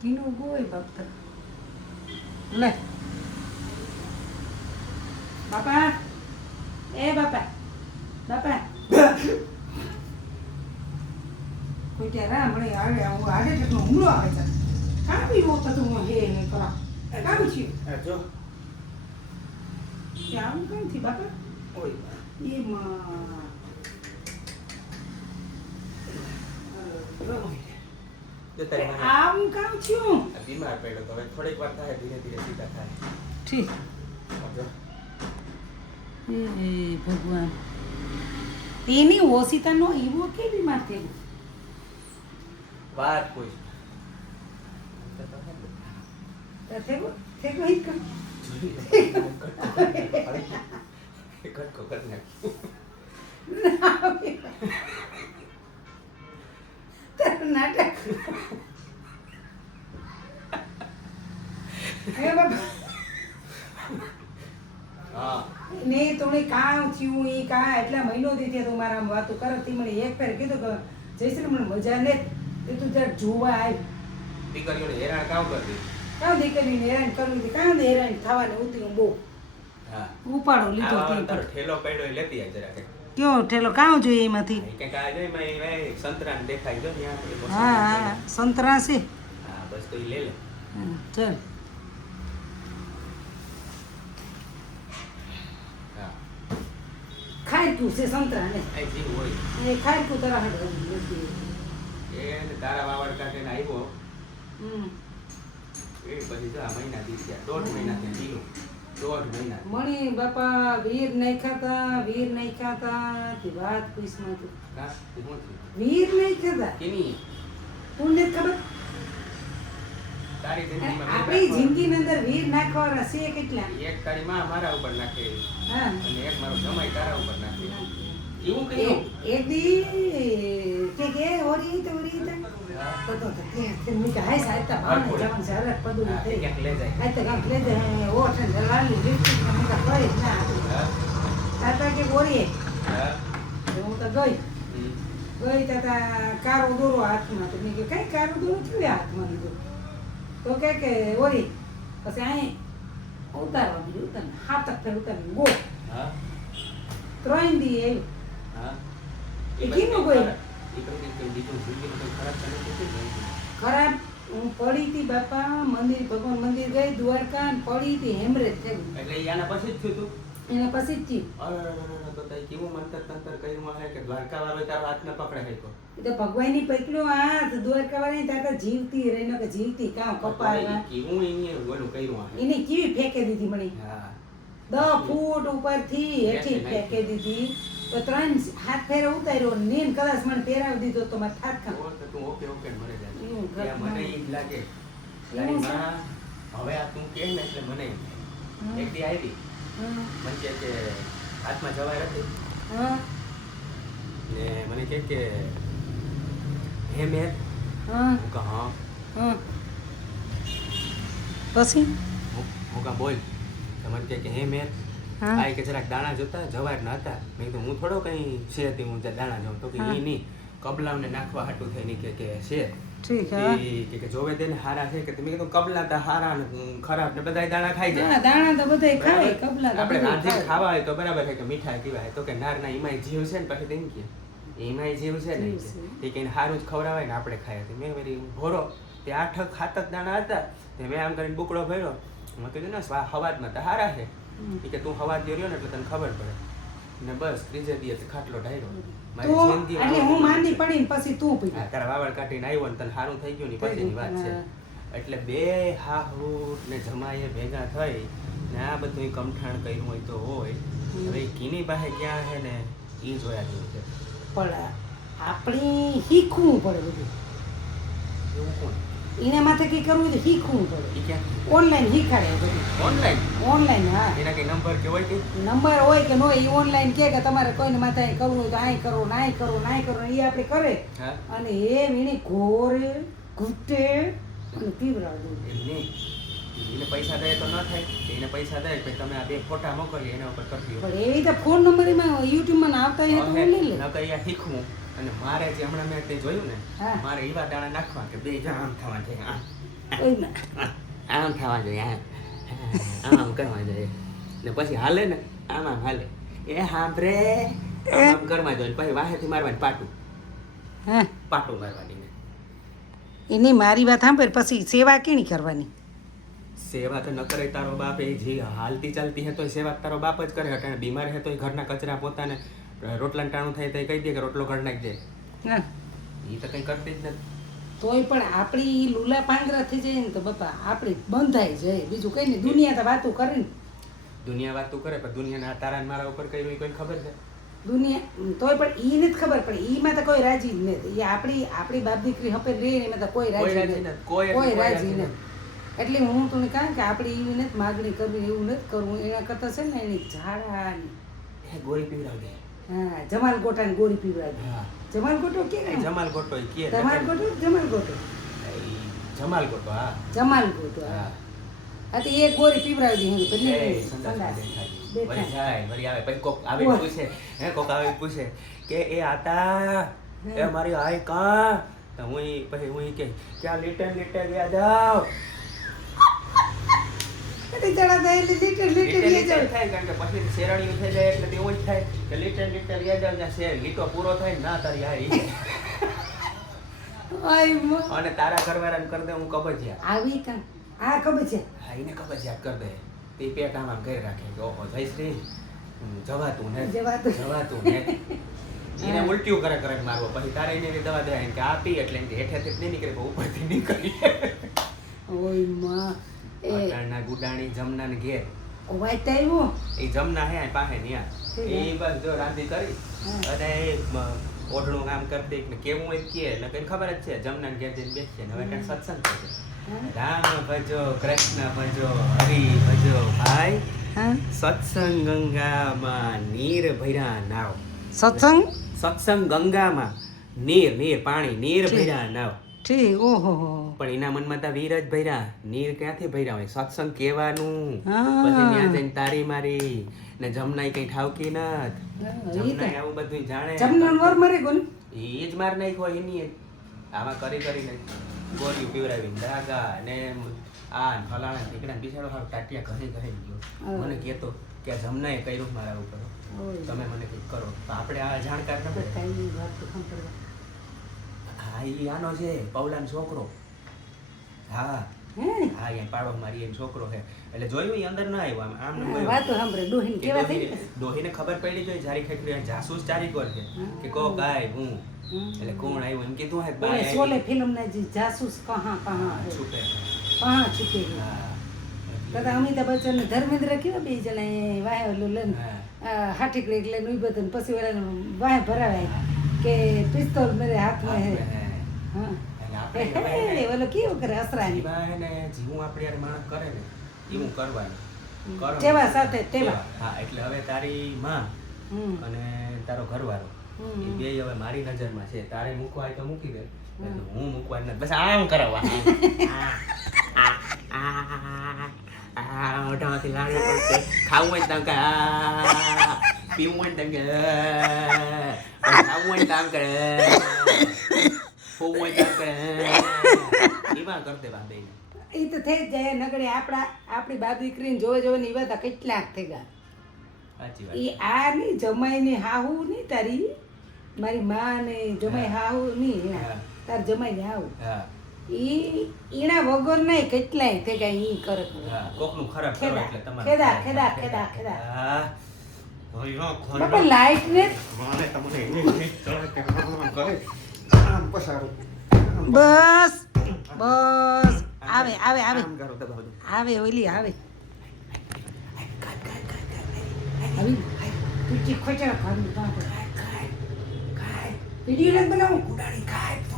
કીનું ગોય બાપ લે બાપા એ બાપા બાપા કોઈ ત્યાં રામ મળે આવે હું આડે એટલો હુમલો આવે છે કાપી નો તો હું હે કરા કાપી છું જો ત્યાં આવું કેમ થી બાપા ઓય એમાં જો તારી મને આવું કામ છું બીમાર પડ્યો તો હવે થોડીક વાર થાય ધીરે ધીરે સીધા થાય ઠીક જો એ ભગવાન તેની ઓસિતાનો એવો કે બીમાર થયો વાત કોઈ થયો થયો હિત કર કટકો કર નાખી નાટક હે બાબા હા ને તોને કામ થયું એ કા એટલા મહિનો દી થયા તું મારા વાતો કરતી મને એક ફેર કીધું કે જયશ્રી મને મજા ને તે તું જરા જોવા આવ દીકરીઓને હેરાન કામ કરતી કાં દીકરીને હેરાન કરવી હતી કાં હેરાન થવાને ઉતરી બહુ હા ઉપાડો લીધો આ તે તારો ઠેલો પડ્યો એ લેતી આય જરા કે કયો ઠેલો કાં જોઈએ એમાંથી કંઈક આ જોઈ મેં સંતરાને દેખાય જો ત્યાં આપણે બસ હા હા સંતરા છે હા બસ તો ઈ લે લે ચાલ હા ખાયકું છે સંતરા ને આ જીવ હોય એ ખાયકું તરા હટ એને તારા વાવડ કાઢીને આવ્યો હમ એ પછી જો આ મહિના દી થયા 1.5 મહિના થયા જીલું 1.5 મહિના મણી બાપા વીર નહીં ખાતા તે વાત પૂછમાં તું કા તે હું થયું વીર નહીં ખાતા કેની તું ને ખબર તારી જિંદગીમાં આપણી જિંદગીની અંદર વીર નાખવાના છે કેટલા એક તારી માં મારા ઉપર નાખે હા અને એક મારો જમાઈ તારા ઉપર નાખે એવું કર્યું એક દી કે ઓરી તો તો કે મેં કે હાય સાહેબ તા ભાવ જવાન સરસ પદું હા, થઈ ક્યાંક લે જાય આ તો કાંક લે દે ઓઠ ને લાલી લિપસ્ટિક ને મુકા કોઈ ના હા તાતા કે ઓરી હા હું તો ગઈ હમ. ગઈ તાતા કારો દોરો હાથમાં તો મેં કે કઈ કારો દોરો કેવી હાથમાં લીધો તો કે ઓરી પછી અહીં ઉતારવા બીજું ઉતાર હાથ ફેર ઉતાર ગો હા 3 દી આવ્યું હા એ કેનું કોઈ? એ પછી કે બીજું જિંદગીમાં કંઈ ખરાબ ચાલે તો શું થાય? ખરાબ હું પડી હતી બાપા મંદિર ભગવાન મંદિર ગઈ દ્વારકા ને પડી હતી હેમરેજ થઈ એટલે ઈ આના પછી જ થયું તું એના પછી જ થયું અરે તો તઈ કેવું મંતર તંતર કર્યું હે કે દ્વારકા વાળો તારો હાથ ન પકડે હે તો એ તો ભગવાનની પકડ્યો હાથ દ્વારકા વાળી તાતા જીવતી રહીને કે જીવતી કામ કપાળવા કેવું એને ઓલું કર્યું હે એને કેવી ફેંકે દીધી મને હા 10 ફૂટ ઉપરથી હેઠી ફેંકે દીધી તો 3 હાથ ફેરે ઉતાર્યો નીન કદાચ મને પહેરાવી દીધો તો મારે થાક ખા તો તું ઓકે ઓકે મરે જાય એવું ત્યાં મને ઈ જ લાગે તારી એવું છે? માં હવે આ તું કહે ને એટલે મને એક દી આવી મને કહે કે હાથમાં જવાય હતી હા ને મને કહે કે હે મેં હા હું કહા હા હા પછી હું કહા બોલ તો મને કહે કે હે મેં હા આ કે જરાક દાણા જોતા જવાર ના હતા મેં કીધું હું થોડો કઈ છે તે હું દાણા જોઉં તો કે હા. ઈ નહીં કબલાવને નાખવા હાટું થઈને કે છે ઠીક હા કે જોવે તેને હારા છે કે તમે કીધું કબલા તા હારા ને ખરાબ ને બધાય દાણા ખાઈ જાય હા દાણા તો બધાય ખાય કબલા તો આપણે બધાય રાંધીને ખાય. ખાવા હોય તો બરાબર છે કે મીઠાઈ પીવાય તો કે નારના ઈમાય જીવ છે ને પછી તેમ કે ઈમાય જીવ છે ને જીવ છે. તે કઈને હારું જ ખવડાવાય ને આપણે ખાય તો મેં વળી ભોરો તે 8 દાણા હતા તે મેં આમ કરીને બુકડો ભર્યો મેં કીધું ને હવાજમાં તો હારા છે હમ. ઈ કે તું હવા દે રહ્યો ને એટલે તને ખબર પડે ને બસ ત્રીજે દિવસે ખાટલો ઢાર્યો તો એટલે હું માંદી પડી ને પછી તું પી હા, તારા વાવડ કાઢીને આવ્યો ને તને સારું થઈ ગયું ને પછીની વાત છે એટલે બે હાહુ ને જમાઈએ ભેગા થઈ ને આ બધું કમઠાણ કર્યું હોય તો હોય હવે કીની પાસે ક્યાં છે ને ઈ જોયા જેવું છે પણ આપણે શીખવું પડે બધું એવું કોણ એના માથે કઈ કરવું તો શીખવું પડે ઈ ક્યાં ઓનલાઈન શીખાડે બધું ઓનલાઈન ઓનલાઈન હા એના કઈ નંબર કે હોય કે નંબર હોય કે ન હોય એ ઓનલાઈન કે તમારે કોઈને માથે અહીં કરવું હોય તો અહીં કરો નાય કરો નાય કરો એ આપણે કરે હા અને એ વીણી ઘોરે ઘૂંટે અને પીવડાવે દઉં એમ નહીં એને પૈસા દે તો ન થાય એને પૈસા દે પછી તમે આ બે ફોટા મોકલી એના ઉપર કરી દો પણ એવી રીતે ફોન નંબર એમાં યુટ્યુબમાં આવતા હોય તો હું લઈ લે ન કરી આ શીખવું અને મારે જે હમણાં મેં તે જોયું ને હા. મારે એવા દાણા નાખવા કે બે જણ આમ થવા જોઈએ ઓય ના. આમ થવા જોઈએ આમ કરવા જોઈએ ને પછી હાલે ને આમ હાલે એ હાંભરે આમ કરવા જોઈએ પછી વાહેથી મારવાની હા પાટું મારવાની ને એની મારી વાત સાંભળ પછી સેવા કેની કરવાની સેવા તો ન કરે તારો બાપ એ જે હાલતી ચાલતી હે તો સેવા તારો બાપ જ કરે અટાણે બીમાર હે તો ઘરના કચરા પોતાને રોટલાનું ટાણું થાય તો કહી દે કે રોટલો ઘર નાખી દે હા એ તો કંઈ કરતી જ નથી તોય પણ આપણી ઈ લૂલા પાંગરા થઈ જાય ને તો બાપા આપણી બંધાઈ જાય બીજું કઈ નહીં દુનિયા તો વાતું કરે ને દુનિયા વાતું કરે પણ દુનિયાના તારા ને મારા ઉપર કર્યું એ કોઈને ખબર છે દુનિયા તોય પણ ઈ નથી ખબર પડે ઈમાં તો કોઈ રાજી જ નથી એ આપણી બાપ દીકરી હપે રહે એમાં તો કોઈ રાજી નથી કોઈ રાજી નથી એટલે હું તને કહું કે આપણે એવી નથી માગણી કરવી એવું નથી કરવું એના કરતાં છે ને એની ઝાડાની એ ગોળી પીવડાવ દે હા જમાલ ગોટાની ગોળી પીવડાવી હા જમાલ ગોટો કે જમાલ ગોટો એ કે જમાલ ગોટો જમાલ ગોટો જમાલ ગોટો હા જમાલ ગોટો હા હા તો એ ગોળી પીવડાવી દી એ હું સંદાસ દેખાય. વળી જાય વળી આવે પછી કોક આવે પૂછે કોક આવે પૂછે કે એ આતા એ મારી આય કા તો હું પછી હું કે ક્યાં લીટર ગયા જાવ એટલે જણા થાય એટલે લીટર લઈ જાવ થાય કારણ કે પછી શેરણીયું થઈ જાય એટલે એવું જ થાય કે લીટર ગયા જાવ જ્યાં શેર લીટો પૂરો થાય ને ના તારી હારી આય મો અને તારા ઘરવાળાને કરી દે હું કબજિયાત આવી કાં આ ખબર છે હા એને કબજિયાત કરી દે તે પેટ આમ કરી રાખે કે ઓહો જયશ્રી જવાતું ને જવાતું. ને એને ઉલટીઓ કરે મારવો પછી તારે એને દવા દે કે આ પી એટલે એમ હેઠેથી જ નહીં નીકળે પણ ઉપરથી નીકળી ઓય માં એ અટાણના ગુડાણી જમના ને ઘેર વાઈટ આવ્યો એ જમના હે આ પાસે ન્યા એ બસ જો રાંધી કરી અને ઓઢણું કામ કરતી ને કેવું હોય કે ને કઈ ખબર જ છે જમના ઘેર જઈને બેસીએ ને હવે કાંઈ સત્સંગ થશે રામ ભજો કૃષ્ણ ભજો હરિ ભજો ભાઈ હા સત્સંગ ગંગામાં નીર ભર્યા નાવ સત્સંગ ગંગામાં નીર પાણી નીર ભર્યા નાવ ઠીક ઓહો પણ એના મનમાં તો વીર જ ભર્યા નીર ક્યાંથી ભર્યા હોય સત્સંગ કહેવાનું હા. પછી ત્યાં જઈને તારી મારી ને જમનાય કઈ ઠાવકી નત જમનાય આવું બધું જાણે જમનો વર મરે ગયો ને એ જ માર નાખ્યો એની આમાં કરીને ગોળીઓ પીવડાવીને દાગા ને આ ને ફલાણા ઠીકડા બિચારો હાવ ટાટિયા ઘરે ગયો મને કહેતો કે આ જમનાએ કર્યું મારા ઉપર તમે મને કંઈક કરો તો આપણે આ જાણકાર નથી કાંઈ વાત તો સાંભળવા હા ઈ આનો છે પૌલાનો છોકરો હા હે હા એ પાડો મારી એનો છોકરો છે એટલે જોયું ઈ અંદર ના આવ્યો આમ ગયો વાતો સાંભળે ડોહીને કેવા થઈ ગયા? ડોહીને ખબર પડી જોઈ જારી ખેકરી જાસૂસ ચારી કોર છે કે કો ગાય હું એટલે કોણ આવ્યું એમ કીધું હે ઓલે શોલે ફિલ્મ ના જે જાસૂસ કહા છુપે છુપે દાદા અમિતાભ બચ્ચન ને ધર્મેન્દ્ર કેવા બે જણા વાહે ઓલું લઈને હાટીકડી એટલે નુઈ બતન પછી ઓલા વાહે ભરાવે કે પિસ્તોલ મેરે હાથ में है હા ઓલો કેવું કરે અસરાની ને જીવું આપણે યાર માણસ કરે ને એવું કરવાનું તેવા સાથે તેવા હા એટલે હવે તારી માં અને તારો ઘરવાળો એ બે હવે મારી નજરમાં છે તારે મૂકવા હોય તો મૂકી દે હું મૂકવા નથી બસ આમ કરાવવા મોઢામાંથી લાગે પડશે ખાવું હોય તો પીવું હોય તો ખાવું હોય તો આમ કરે ફોવું હોય તો આમ કરે એમાં કર દેવા બે એ તો થઈ જ જાય નગડે આપણી બાપ દીકરીને જોવે ને એવા તો કેટલાક થઈ ગયા સાચી એ આ ની જમાઈની હાહુ ની તારી મારી માં ને જમાઈ હાહુ ની તાર જમાઈ ને હાહુ હા ઈના વગર નહીં કેટલાય થઈ ગયા ઈ કરે કોકનું ખરાબ કરો એટલે તમારે ખેદા હા બાપા લાઈટ ને મને તમને કરે આમ પસારું બસ આવે આમ કરો તો બધું આવે ઓલી આવે આવી તું ચીખો ચા ખાવાનું વિડીયો નથી બનાવું ઉડાડી ખાય તો